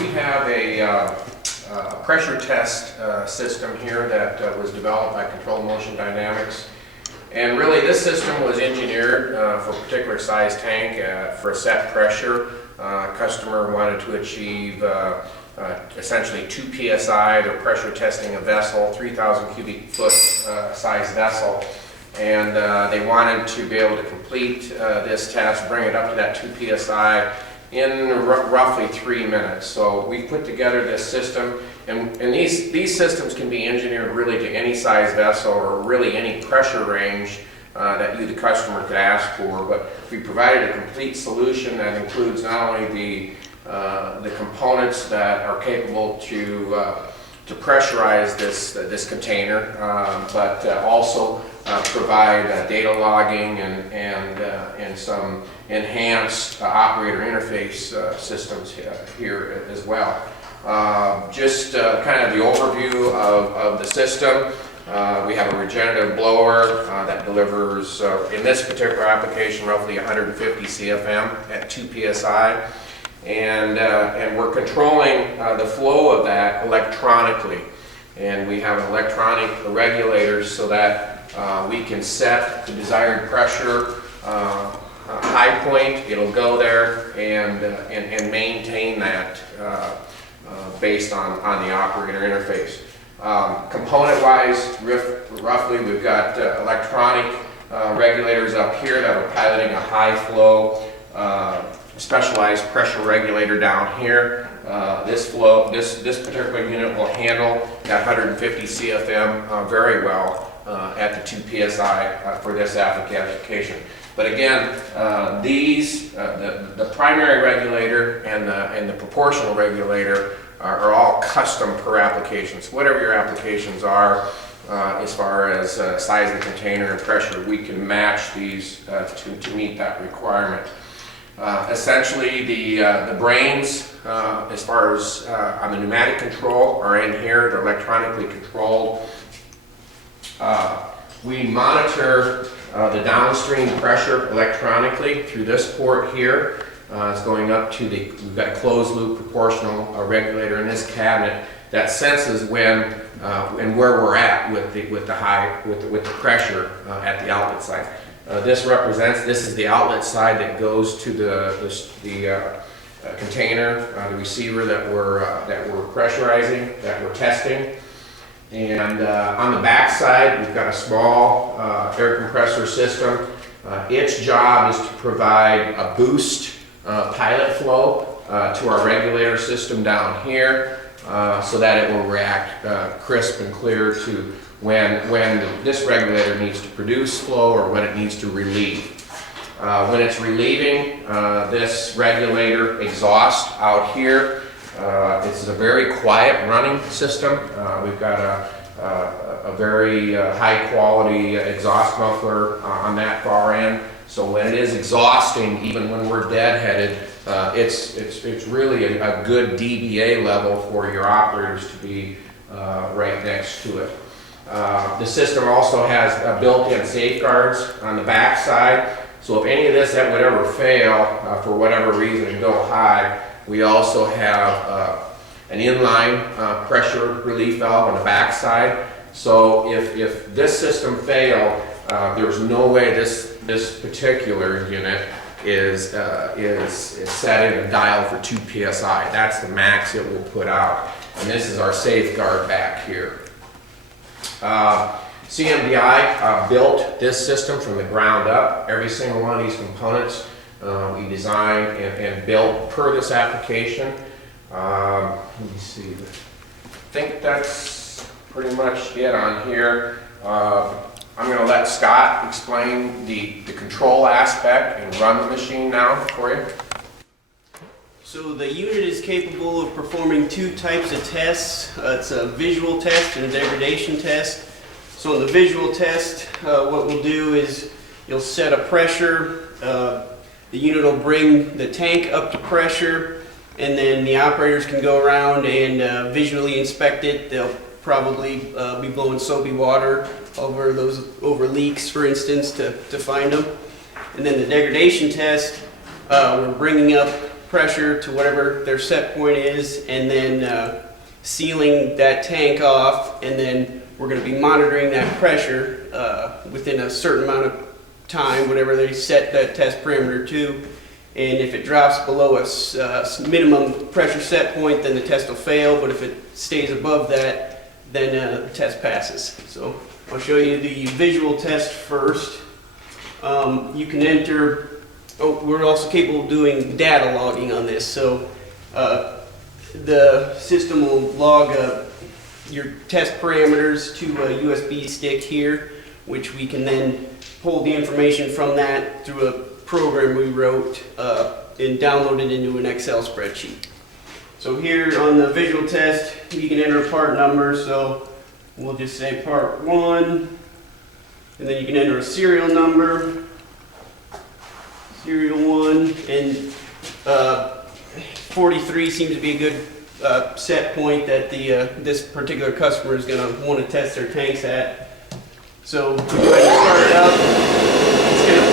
We have a pressure test system here that was developed by Control Motion Dynamics. And really this system was engineered for a particular size tank for a set pressure. Customer wanted to achieve essentially 2 psi. They're pressure testing a vessel, 3,000 cubic foot size vessel. And they wanted to be able to complete this test, bring it up to that 2 psi in roughly 3 minutes. So we put together this system, and these systems can be engineered really to any size vessel or really any pressure range that you, the customer, could ask for. But we provided a complete solution that includes not only the components that are capable to pressurize this container, but also provide data logging and some enhanced operator interface systems here as well. Just kind of the overview of the system. We have a regenerative blower that delivers, in this particular application, roughly 150 CFM at 2 psi. And we're controlling the flow of that electronically. And we have electronic regulators so that we can set the desired pressure high point. It'll go there and maintain that based on the operator interface. Component-wise, roughly, we've got electronic regulators up here that are piloting a high flow specialized pressure regulator down here. This particular unit will handle that 150 CFM very well at the 2 psi for this application. But again, the primary regulator and the proportional regulator are all custom per application. So whatever your applications are, as far as size of the container and pressure, we can match these to meet that requirement. Essentially, the brains, as far as on the pneumatic control, are in here. They're electronically controlled. We monitor the downstream pressure electronically through this port here. It's going up to we've got a closed loop proportional regulator in this cabinet that senses when and where we're at with the pressure at the outlet side. This is the outlet side that goes to the container, the receiver that we're pressurizing, that we're testing. And on the back side, we've got a small air compressor system. Its job is to provide a boost pilot flow to our regulator system down here so that it will react crisp and clear to when this regulator needs to produce flow or when it needs to relieve. When it's relieving, this regulator exhaust out here, this is a very quiet running system. We've got a very high quality exhaust muffler on that far end. So when it is exhausting, even when we're deadheaded, it's really a good dBA level for your operators to be right next to it. The system also has built-in safeguards on the back side. So if any of this would ever fail for whatever reason and go high, we also have an inline pressure relief valve on the back side. So if this system failed, there's no way this particular unit is set in a dial for 2 psi. That's the max it will put out. And this is our safeguard back here. CMDI built this system from the ground up. Every single one of these components we designed and built per this application. Let me see. I think that's pretty much it on here. I'm going to let Scott explain the control aspect and run the machine now for you. So the unit is capable of performing 2 types of tests. It's a visual test and a degradation test. So in the visual test, what we'll do is you'll set a pressure. The unit will bring the tank up to pressure, and then the operators can go around and visually inspect it. They'll probably be blowing soapy water over leaks, for instance, to find them. And then the degradation test, we're bringing up pressure to whatever their set point is, and then sealing that tank off, and then we're going to be monitoring that pressure within a certain amount of time, whatever they set that test parameter to. And if it drops below a minimum pressure set point, then the test will fail, but if it stays above that, then the test passes. So I'll show you the visual test first. You can enter, we're also capable of doing data logging on this. So the system will log your test parameters to a USB stick here, which we can then pull the information from that through a program we wrote and download it into an Excel spreadsheet. So here on the visual test, you can enter a part number. So we'll just say part 1, and then you can enter a serial number, serial 1, and 43 seems to be a good set point that this particular customer is going to want to test their tanks at. So we'll go ahead and start it up. It's going to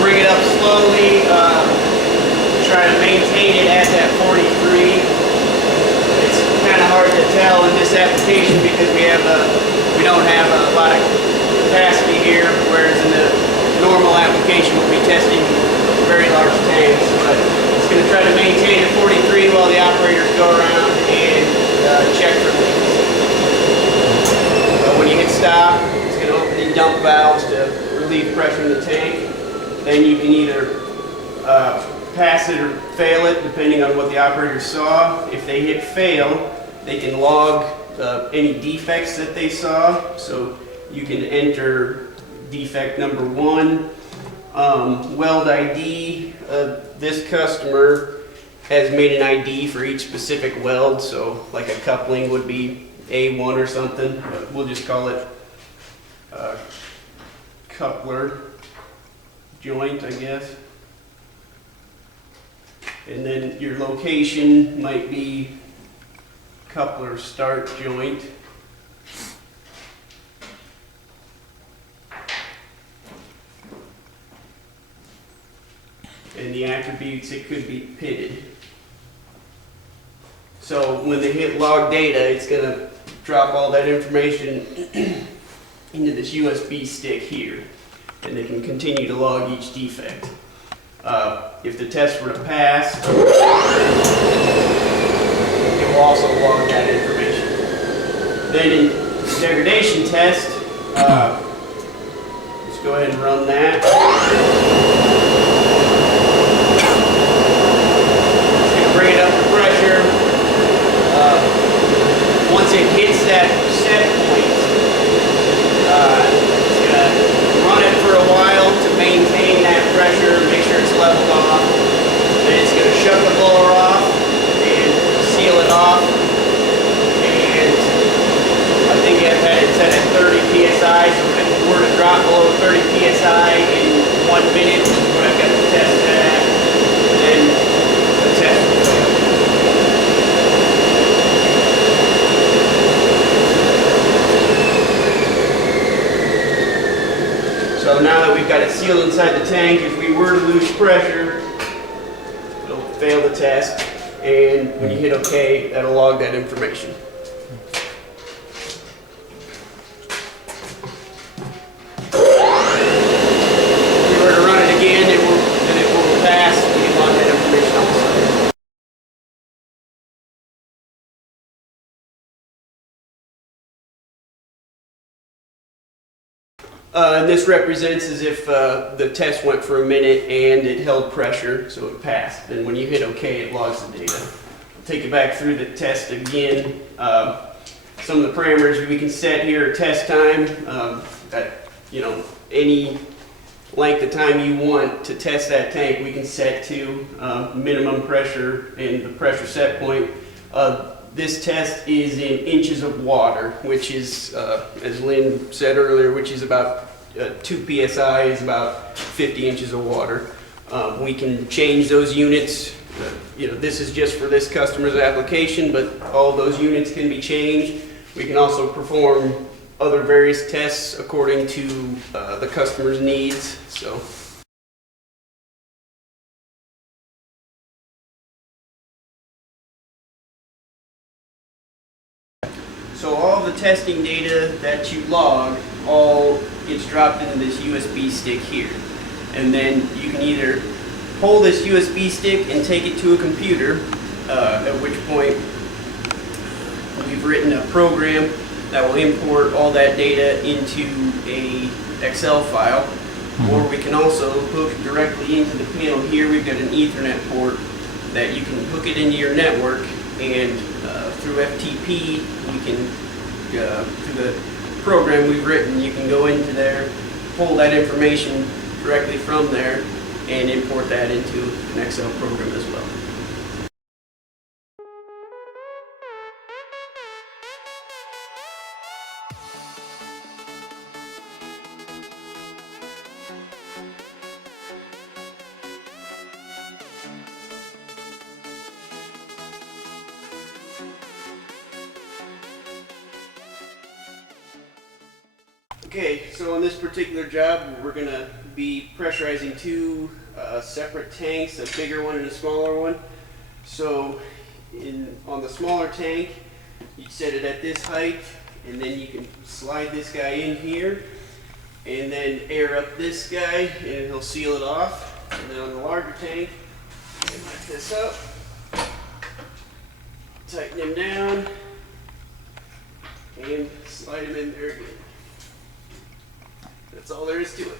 bring it up slowly, try to maintain it at that 43. It's kind of hard to tell in this application because we don't have a lot of capacity here, whereas in the normal application we'll be testing very large tanks. But it's going to try to maintain at 43 while the operators go around and check for leaks. When you hit stop, it's going to open the dump valves to relieve pressure in the tank. Then you can either pass it or fail it, depending on what the operator saw. If they hit fail, they can log any defects that they saw. So you can enter defect number 1, weld ID. This customer has made an ID for each specific weld, so like a coupling would be A1 or something. We'll just call it coupler joint, I guess. And then your location might be coupler start joint. And the attributes, it could be pitted. So when they hit log data, it's going to drop all that information into this USB stick here, and they can continue to log each defect. If the test were to pass, it will also log that information. Then in the degradation test, let's go ahead and run that. It's going to bring it up to pressure. Once it hits that set point, it's going to run it for a while to maintain that pressure, make sure it's leveled off. Then it's going to shut the blower off and seal it off. And I think I've had it set at 30 psi, so if it were to drop below 30 psi in 1 minute, which is what I've got the test set at, then the test will fail. So now that we've got it sealed inside the tank, if we were to lose pressure, it'll fail the test, and when you hit OK, that'll log that information. If we were to run it again, then it will pass, we can log that information also. And this represents as if the test went for a minute and it held pressure, so it passed. And when you hit OK, it logs the data. I'll take you back through the test again. Some of the parameters we can set here are test time. At any length of time you want to test that tank, we can set to minimum pressure and the pressure set point. This test is in inches of water, which is, as Lynn said earlier, which is about 2 psi is about 50 inches of water. We can change those units. This is just for this customer's application, but all those units can be changed. We can also perform other various tests according to the customer's needs. So. So all the testing data that you log all gets dropped into this USB stick here. And then you can either pull this USB stick and take it to a computer, at which point we've written a program that will import all that data into a Excel file. Or we can also hook directly into the panel here. We've got an Ethernet port that you can hook it into your network, and through FTP, we can, through the program we've written, you can go into there, pull that information directly from there, and import that into an Excel program as well. Okay, so on this particular job, we're going to be pressurizing two separate tanks, a bigger one and a smaller one. So on the smaller tank, you set it at this height, and then you can slide this guy in here, and then air up this guy, and he'll seal it off. And then on the larger tank, you can lift this up, tighten him down, and slide him in there again. That's all there is to it.